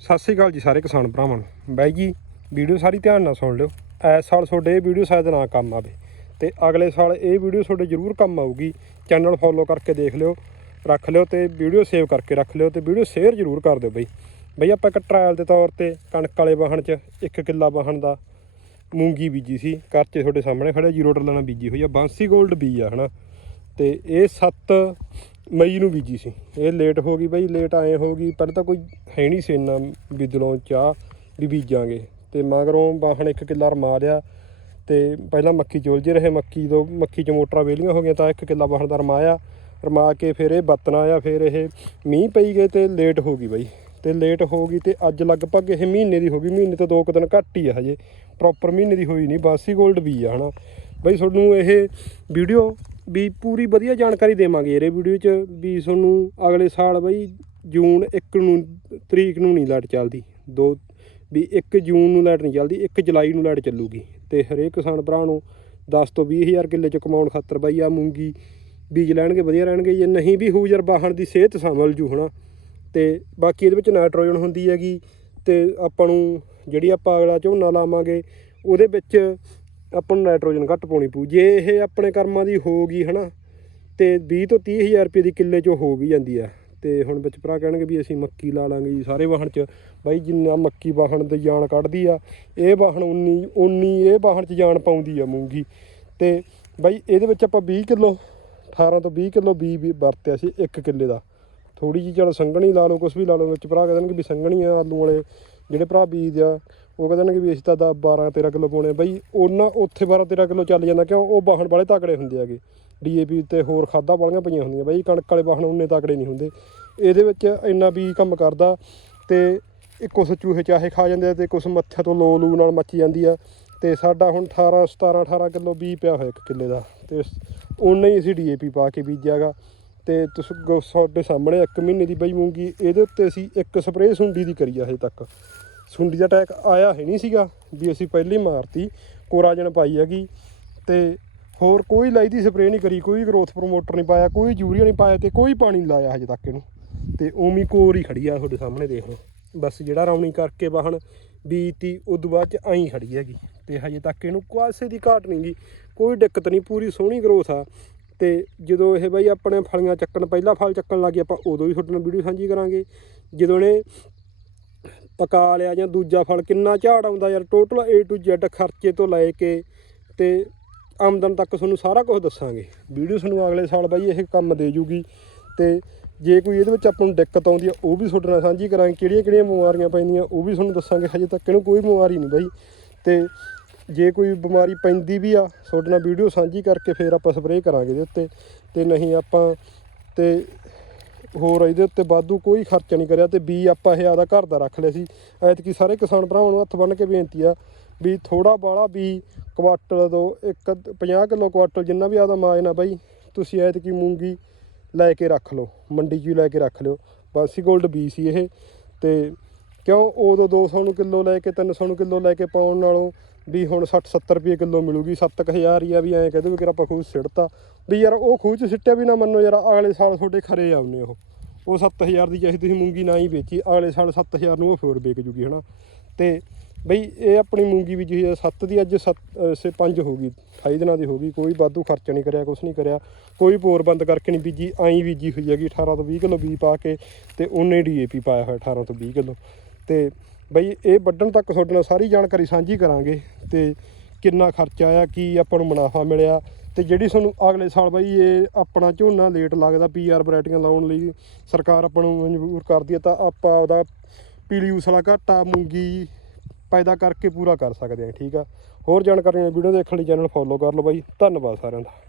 ਸਤਿ ਸ੍ਰੀ ਅਕਾਲ ਜੀ ਸਾਰੇ ਕਿਸਾਨ ਭਰਾਵਾਂ ਨੂੰ। ਬਾਈ ਜੀ, ਵੀਡੀਓ ਸਾਰੀ ਧਿਆਨ ਨਾਲ ਸੁਣ ਲਿਓ। ਇਸ ਸਾਲ ਤੁਹਾਡੇ ਇਹ ਵੀਡੀਓ ਸ਼ਾਇਦ ਨਾ ਕੰਮ ਆਵੇ ਤੇ ਅਗਲੇ ਸਾਲ ਇਹ ਵੀਡੀਓ ਤੁਹਾਡੇ ਜ਼ਰੂਰ ਕੰਮ ਆਊਗੀ। ਚੈਨਲ ਫੋਲੋ ਕਰਕੇ ਦੇਖ ਲਿਓ, ਰੱਖ ਲਿਓ ਤੇ ਵੀਡੀਓ ਸੇਵ ਕਰਕੇ ਰੱਖ ਲਿਓ ਤੇ ਵੀਡੀਓ ਸ਼ੇਅਰ ਜ਼ਰੂਰ ਕਰ ਦਿਓ ਬਈ। ਬਈ ਆਪਾਂ ਇੱਕ ਟ੍ਰਾਇਲ ਦੇ ਤੌਰ ਤੇ ਕਣਕ ਵਾਲੇ ਵਾਹਣ 'ਚ ਇੱਕ ਕਿੱਲਾ ਵਾਹਣ ਦਾ ਮੂੰਗੀ ਬੀਜੀ ਸੀ। ਕਰਚੇ ਤੁਹਾਡੇ ਸਾਹਮਣੇ ਖੜੇ ਜ਼ੀਰੋ ਟਰਲਾਂ ਨਾਲ ਬੀਜੀ ਹੋਈ ਆ, ਬਾਂਸੀ 골ਡ ਬੀਜ ਆ, ਹਨਾ। ਤੇ ਇਹ 7 ਮਈ ਨੂੰ ਬੀਜੀ ਸੀ। ਇਹ ਲੇਟ ਹੋ ਗਈ ਬਾਈ ਲੇਟ ਆਏ ਹੋ ਗਈ। ਪਹਿਲਾਂ ਤਾਂ ਕੋਈ ਹੈ ਨਹੀਂ ਸੀ ਇੰਨਾ ਵੀ ਦਿਲੋਂ ਚਾਹ ਵੀ ਬੀਜਾਂਗੇ। ਤੇ ਮਗਰੋਂ ਬਾਹਣ ਇੱਕ ਕਿੱਲਾ ਰਮਾ ਲਿਆ। ਤੇ ਪਹਿਲਾਂ ਮੱਕੀ ਚੋਲ ਜੇ ਰਹੇ। ਮੱਕੀ ਤੋਂ, ਮੱਕੀ ਚ ਮੋਟਰਾਂ ਵੇਲੀਆਂ ਹੋ ਗਈਆਂ ਤਾਂ ਇੱਕ ਕਿੱਲਾ ਬਾਹਣ ਦਾ ਰਮਾਇਆ। ਰਮਾ ਕੇ ਫਿਰ ਇਹ ਬੱਤਣਾ ਆ ਫਿਰ ਇਹ ਮੀਂਹ ਪਈ ਗਏ ਤੇ ਲੇਟ ਹੋ ਗਈ ਬਾਈ। ਤੇ ਲੇਟ ਹੋ ਗਈ ਤੇ ਅੱਜ ਲਗਭਗ ਇਹ ਮਹੀਨੇ ਦੀ ਹੋ ਗਈ। ਮਹੀਨੇ ਤੋਂ ਦੋ ਕੁ ਦਿਨ ਘੱਟ ਹੀ ਆ ਹਜੇ। ਪ੍ਰੋਪਰ ਮਹੀਨੇ ਦੀ ਹੋਈ ਨਹੀਂ ਬਾਸੀ 골ਡ ਵੀ ਆ ਹਨਾ। ਬਈ ਤੁਹਾਨੂੰ ਇਹ ਵੀਡੀਓ ਵੀ ਪੂਰੀ ਵਧੀਆ ਜਾਣਕਾਰੀ ਦੇਵਾਂਗੇ ਇਹਦੇ ਵੀਡੀਓ 'ਚ ਵੀ ਤੁਹਾਨੂੰ ਅਗਲੇ ਸਾਲ ਬਈ ਜੂਨ 1 ਨੂੰ, ਤਰੀਕ ਨੂੰ ਨਹੀਂ ਲਾਈਟ ਚੱਲਦੀ। ਦੋ, ਵੀ 1 ਜੂਨ ਨੂੰ ਲਾਈਟ ਨਹੀਂ ਚੱਲਦੀ 1 ਜੁਲਾਈ ਨੂੰ ਲਾਈਟ ਚੱਲੂਗੀ। ਤੇ ਹਰੇਕ ਕਿਸਾਨ ਭਰਾ ਨੂੰ 10 ਤੋਂ 20 ਹਜ਼ਾਰ ਕਿੱਲੇ 'ਚ ਕਮਾਉਣ ਖਾਤਰ ਬਈ ਆ ਮੂੰਗੀ ਬੀਜ ਲੈਣਗੇ, ਵਧੀਆ ਰਹਿਣਗੇ। ਜੇ ਨਹੀਂ ਵੀ ਹੋਊ ਯਾਰ ਬਾਹਣ ਦੀ ਸਿਹਤ ਸੰਭਲ ਜੂ ਹਨਾ। ਤੇ ਬਾਕੀ ਇਹਦੇ ਵਿੱਚ ਨਾਈਟ੍ਰੋਜਨ ਹੁੰਦੀ ਹੈਗੀ ਤੇ ਆਪਾਂ ਨੂੰ ਜਿਹੜੀ ਆਪਾਂ ਅਗਲਾ ਝੋਨਾ ਲਾਵਾਂਗੇ, ਉਹਦੇ ਵਿੱਚ ਆਪਾਂ ਨੂੰ ਨਾਈਟ੍ਰੋਜਨ ਘੱਟ ਪਾਉਣੀ ਪਊ। ਜੇ ਇਹ ਆਪਣੇ ਕਰਮਾਂ ਦੀ ਹੋਊਗੀ ਹਨਾ, ਤੇ 20 ਤੋਂ 30 ਹਜ਼ਾਰ ਰੁਪਏ ਦੀ ਕਿੱਲੇ 'ਚੋਂ ਹੋ ਵੀ ਜਾਂਦੀ ਆ। ਤੇ ਹੁਣ ਵਿੱਚ ਭਰਾ ਕਹਿਣਗੇ ਵੀ ਅਸੀਂ ਮੱਕੀ ਲਾ ਲਾਂਗੇ ਜੀ ਸਾਰੇ ਵਾਹਣ 'ਚ। ਬਾਈ ਜਿੰਨਾ ਮੱਕੀ ਵਾਹਣ ਦੀ ਜਾਨ ਕੱਢਦੀ ਆ, ਇਹ ਵਾਹਣ 19 19 ਇਹ ਵਾਹਣ 'ਚ ਜਾਨ ਪਾਉਂਦੀ ਆ ਮੂੰਗੀ। ਤੇ ਬਾਈ ਇਹਦੇ ਵਿੱਚ ਆਪਾਂ 20 ਕਿਲੋ 18 ਤੋਂ 20 ਕਿਲੋ ਬੀ ਵੀ ਵਰਤਿਆ ਸੀ ਇੱਕ ਕਿੱਲੇ ਦਾ। ਥੋੜੀ ਜਿਹੀ ਚਲ ਸੰਘਣੀ ਲਾ ਲਓ ਕੁਝ ਵੀ ਲਾ ਲਓ, ਵਿੱਚ ਭਰਾ ਕਹਿੰਦੇ ਵੀ ਸੰਘਣੀ ਆਲੂ ਵਾਲੇ ਜਿਹੜੇ ਭਰਾ ਬੀਜ ਆ ਉਹ ਕਹਿੰਦੇ ਨੇ ਵੀ ਅਸੀਂ ਤਾਂ 12 13 ਕਿਲੋ ਪਾਉਣੇ ਆ। ਬਈ ਉਹਨਾਂ ਉੱਥੇ 12 13 ਕਿਲੋ ਚੱਲ ਜਾਂਦਾ ਕਿਉਂ? ਉਹ ਵਾਹਣ ਵਾਲੇ ਤਕੜੇ ਹੁੰਦੇ ਹੈਗੇ। ਡੀਏਪੀ ਤੇ ਹੋਰ ਖਾਦਾਂ ਵਾਲੀਆਂ ਪਈਆਂ ਹੁੰਦੀਆਂ। ਬਈ ਕਣਕ ਵਾਲੇ ਵਾਹਣ ਉਨੇ ਤਕੜੇ ਨਹੀਂ ਹੁੰਦੇ। ਇਹਦੇ ਵਿੱਚ ਇੰਨਾ ਵੀ ਕੰਮ ਕਰਦਾ ਤੇ ਕੁਛ ਚੂਹੇ ਚਾਹੇ ਖਾ ਜਾਂਦੇ ਆ ਤੇ ਕੁਛ ਮੱਥੇ ਤੋਂ ਲੋ ਲੂ ਨਾਲ ਮੱਚੀ ਜਾਂਦੀ ਆ। ਤੇ ਸਾਡਾ ਹੁਣ 18 17 18 ਕਿਲੋ ਬੀ ਪਿਆ ਹੋਇਆ ਇੱਕ ਕਿੱਲੇ ਦਾ। ਤੇ ਉਨਾ ਹੀ ਅਸੀਂ ਡੀਏਪੀ ਪਾ ਕੇ ਬੀਜਿਆਗਾ ਤੇ ਤੁਸੀਂ ਗੋ- ਤੁਹਾਡੇ ਸਾਹਮਣੇ ਇੱਕ ਮਹੀਨੇ ਦੀ ਬਈ ਮੂੰਗੀ, ਇਹਦੇ ਉੱਤੇ ਅਸੀਂ ਇੱਕ ਸਪਰੇਅ ਸੁੰਡੀ ਦੀ ਕਰੀ ਆ ਹਜੇ ਤੱਕ। ਸੁੰਡੀ ਦਾ ਅਟੈਕ ਆਇਆ ਹੈ ਨਹੀਂ ਸੀਗਾ ਵੀ ਅਸੀਂ ਪਹਿਲੀ ਮਾਰਤੀ ਕੋਰਾਜਨ ਪਾਈ ਹੈਗੀ ਤੇ ਹੋਰ ਕੋਈ ਲਾਈ ਦੀ ਸਪਰੇਅ ਨਹੀਂ ਕਰੀ, ਕੋਈ ਗਰੋਥ ਪ੍ਰੋਮੋਟਰ ਨਹੀਂ ਪਾਇਆ, ਕੋਈ ਯੂਰੀਆ ਨਹੀਂ ਪਾਇਆ ਤੇ ਕੋਈ ਪਾਣੀ ਨਹੀਂ ਲਾਇਆ ਹਜੇ ਤੱਕ ਇਹਨੂੰ। ਤੇ ਉਮੀ ਕੋਰ ਹੀ ਖੜੀ ਆ ਤੁਹਾਡੇ ਸਾਹਮਣੇ ਦੇਖ ਲਓ। ਬਸ ਜਿਹੜਾ ਰਾਉਣੀ ਕਰਕੇ ਵਾਹਣ ਬੀਤੀ, ਉਦੋਂ ਬਾਅਦ ਚ ਆਈ ਖੜੀ ਹੈਗੀ। ਤੇ ਹਜੇ ਤੱਕ ਇਹਨੂੰ ਕਾਸੇ ਦੀ ਘਾਟ ਨਹੀਂ ਗਈ ਕੋਈ ਦਿੱਕਤ ਨਹੀਂ, ਪੂਰੀ ਸੋਹਣੀ ਗਰੋਥ ਆ। ਤੇ ਜਦੋਂ ਇਹ ਬਾਈ ਆਪਣੇ ਫਲੀਆਂ ਚੱਕਣ, ਪਹਿਲਾ ਫਲ ਚੱਕਣ ਲੱਗੇ ਆਪਾਂ ਉਦੋਂ ਵੀ ਤੁਹਾਡੇ ਨਾਲ ਵੀਡੀਓ ਸਾਂਝੀ ਕਰਾਂਗੇ। ਜਦੋਂ ਨੇ ਪਕਾ ਲਿਆ ਜਾਂ ਦੂਜਾ ਫਲ, ਕਿੰਨਾ ਝਾੜ ਆਉਂਦਾ ਯਾਰ ਟੋਟਲ A to Z ਖਰਚੇ ਤੋਂ ਲੈ ਕੇ ਤੇ ਆਮਦਨ ਤੱਕ ਤੁਹਾਨੂੰ ਸਾਰਾ ਕੁਝ ਦੱਸਾਂਗੇ। ਵੀਡੀਓ ਤੁਹਾਨੂੰ ਅਗਲੇ ਸਾਲ ਬਾਈ ਇਹ ਕੰਮ ਦੇ ਜੂਗੀ। ਤੇ ਜੇ ਕੋਈ ਇਹਦੇ ਵਿੱਚ ਆਪਾਂ ਨੂੰ ਦਿੱਕਤ ਆਉਂਦੀ ਆ, ਉਹ ਵੀ ਤੁਹਾਡੇ ਨਾਲ ਸਾਂਝੀ ਕਰਾਂਗੇ ਕਿਹੜੀਆਂ ਕਿਹੜੀਆਂ ਬਿਮਾਰੀਆਂ ਪੈਂਦੀਆਂ, ਉਹ ਵੀ ਤੁਹਾਨੂੰ ਦੱਸਾਂਗੇ, ਹਜੇ ਤੱਕ ਇਹਨੂੰ ਕੋਈ ਬਿਮਾਰੀ ਨਹੀਂ ਬਾਈ। ਤੇ ਜੇ ਕੋਈ ਬਿਮਾਰੀ ਪੈਂਦੀ ਵੀ ਆ, ਤੁਹਾਡੇ ਨਾਲ ਵੀਡੀਓ ਸਾਂਝੀ ਕਰਕੇ ਫਿਰ ਆਪਾਂ ਸਪਰੇਅ ਕਰਾਂਗੇ ਇਹਦੇ ਉੱਤੇ। ਤੇ ਨਹੀਂ ਆਪਾਂ, ਤੇ ਹੋਰ ਇਹਦੇ ਉੱਤੇ ਵਾਧੂ ਕੋਈ ਖਰਚਾ ਨਹੀਂ ਕਰਿਆ ਤੇ ਬੀ ਆਪਾਂ ਇਹ ਆਦਾ ਘਰ ਦਾ ਰੱਖ ਲਿਆ ਸੀ। ਐਤਕੀ ਸਾਰੇ ਕਿਸਾਨ ਭਰਾਵਾਂ ਨੂੰ ਹੱਥ ਬੰਨ੍ਹ ਕੇ ਬੇਨਤੀ ਆ ਵੀ ਥੋੜਾ ਬਾਲਾ ਵੀ ਕੁਆਟਲ ਦੋ, ਇੱਕ 50 ਕਿਲੋ ਕੁਆਟਲ ਜਿੰਨਾ ਵੀ ਆਦਾ ਮਾਜਨਾ ਬਾਈ, ਤੁਸੀਂ ਐਤਕੀ ਮੂੰਗੀ ਲੈ ਕੇ ਰੱਖ ਲਓ, ਮੰਡੀ 'ਚ ਹੀ ਲੈ ਕੇ ਰੱਖ ਲਿਓ। ਬਾਸੀ 골ਡ ਬੀ ਸੀ ਇਹ ਤੇ ਕਿਉਂ ਉਦੋਂ 200 ਨੂੰ ਕਿਲੋ ਲੈ ਕੇ 300 ਨੂੰ ਕਿਲੋ ਲੈ ਕੇ ਪਾਉਣ ਨਾਲੋਂ ਵੀ ਹੁਣ 60 70 ਰੁਪਏ ਕਿਲੋ ਮਿਲੂਗੀ 7000 ਹੀ ਆ ਵੀ ਐਂ ਕਹਦੇ ਵੀ ਕਿ ਆਪਾਂ ਖੂਹ 'ਚ ਸਿੱਟਤਾ ਵੀ ਯਾਰ ਉਹ ਖੂਹ 'ਚ ਸਿੱਟਿਆ ਵੀ ਨਾ ਮੰਨੋ ਯਾਰ, ਅਗਲੇ ਸਾਲ ਤੁਹਾਡੇ ਖਰੇ ਆਉਨੇ ਉਹ। ਉਹ 7000 ਦੀ ਚਾਹੀ ਤੁਸੀਂ ਮੂੰਗੀ ਨਾ ਹੀ ਵੇਚੀ, ਅਗਲੇ ਸਾਲ 7000 ਨੂੰ ਉਹ ਫੇਰ ਵੇਚ ਜੂਗੀ, ਹਨਾ। ਤੇ ਬਈ ਇਹ ਆਪਣੀ ਮੂੰਗੀ ਵੀ ਜਿਹੀ 7 ਦੀ ਅੱਜ 7 ਸੇ 5 ਹੋ ਗਈ 28 ਦਿਨਾਂ ਦੀ ਹੋ ਗਈ, ਕੋਈ ਵਾਧੂ ਖਰਚਾ ਨਹੀਂ ਕਰਿਆ, ਕੁਛ ਨਹੀਂ ਕਰਿਆ। ਕੋਈ ਪੋਰ ਬੰਦ ਕਰਕੇ ਨਹੀਂ ਬੀਜੀ ਆਈ ਬੀਜੀ ਹੋਈ ਹੈਗੀ 18 ਤੋਂ 20 ਕਿਲੋ ਬੀ ਪਾ ਕੇ ਤੇ ਉਹਨੇ ਡੀਏਪੀ ਪਾਇਆ ਹੋਇਆ 18 ਤੋਂ 20 ਕਿਲੋ। ਤੇ ਬਈ ਇਹ ਵੱਢਣ ਤੱਕ ਤੁਹਾਡੇ ਨਾਲ ਸਾਰੀ ਜਾਣਕਾਰੀ ਸਾਂਝੀ ਕਰਾਂਗੇ ਤੇ ਕਿੰਨਾ ਖਰਚਾ ਆਇਆ, ਕੀ ਆਪਾਂ ਨੂੰ ਮੁਨਾਫਾ ਮਿਲਿਆ ਤੇ ਜਿਹੜੀ ਤੁਹਾਨੂੰ ਅਗਲੇ ਸਾਲ ਬਈ ਇਹ ਆਪਣਾ ਝੋਨਾ ਲੇਟ ਲੱਗਦਾ ਪੀਆਰ ਵੈਰਾਈਟੀਆਂ ਲਾਉਣ ਲਈ ਸਰਕਾਰ ਆਪਾਂ ਨੂੰ ਮਜਬੂਰ ਕਰਦੀ ਹੈ ਤਾਂ ਆਪਾਂ ਉਹਦਾ ਪੀਲੀ ਉਸਲਾ ਘਾਟਾ, ਮੂੰਗੀ ਪੈਦਾ ਕਰਕੇ ਪੂਰਾ ਕਰ ਸਕਦੇ ਹਾਂ, ਠੀਕ ਆ? ਹੋਰ ਜਾਣਕਾਰੀ ਵੀਡੀਓ ਦੇਖਣ ਲਈ ਚੈਨਲ ਫੋਲੋ ਕਰ ਲਓ ਬਾਈ, ਧੰਨਵਾਦ ਸਾਰਿਆਂ ਦਾ।